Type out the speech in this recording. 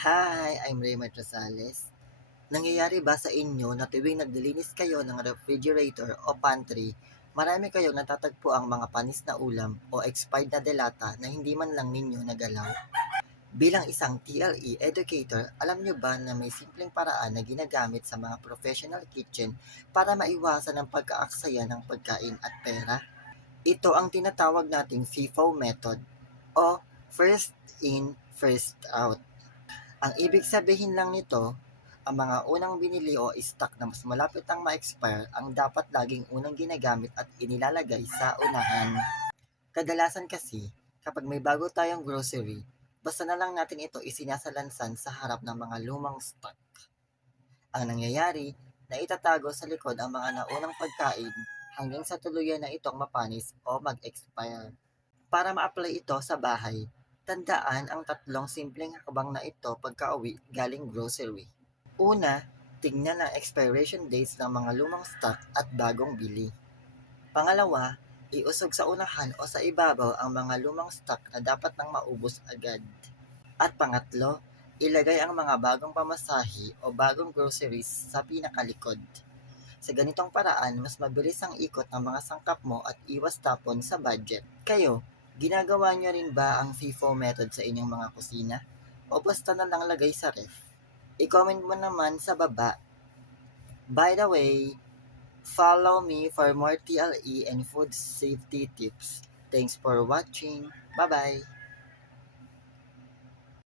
Hi, I'm Raymond Rosales. Nangyayari ba sa inyo na tuwing naglilinis kayo ng refrigerator o pantry, marami kayong natatagpo ang mga panis na ulam o expired na delata na hindi man lang ninyo nagalaw? Bilang isang TLE educator, alam nyo ba na may simpleng paraan na ginagamit sa mga professional kitchen para maiwasan ang pagkaaksaya ng pagkain at pera? Ito ang tinatawag nating FIFO method o first in, first out. Ang ibig sabihin lang nito, ang mga unang binili o stock na mas malapit ang ma-expire ang dapat laging unang ginagamit at inilalagay sa unahan. Kadalasan kasi, kapag may bago tayong grocery, basta na lang natin ito isinasalansan sa harap ng mga lumang stock. Ang nangyayari, naitatago sa likod ang mga naunang pagkain hanggang sa tuluyan na itong mapanis o mag-expire. Para ma-apply ito sa bahay, tandaan ang tatlong simpleng hakbang na ito pagka-uwi galing grocery. Una, tingnan ang expiration dates ng mga lumang stock at bagong bili. Pangalawa, iusog sa unahan o sa ibabaw ang mga lumang stock na dapat nang maubos agad. At pangatlo, ilagay ang mga bagong pamasahe o bagong groceries sa pinakalikod. Sa ganitong paraan, mas mabilis ang ikot ng mga sangkap mo at iwas tapon sa budget. Kayo, ginagawa nyo rin ba ang FIFO method sa inyong mga kusina? O basta na lang lagay sa ref? I-comment mo naman sa baba. By the way, follow me for more TLE and food safety tips. Thanks for watching. Bye-bye!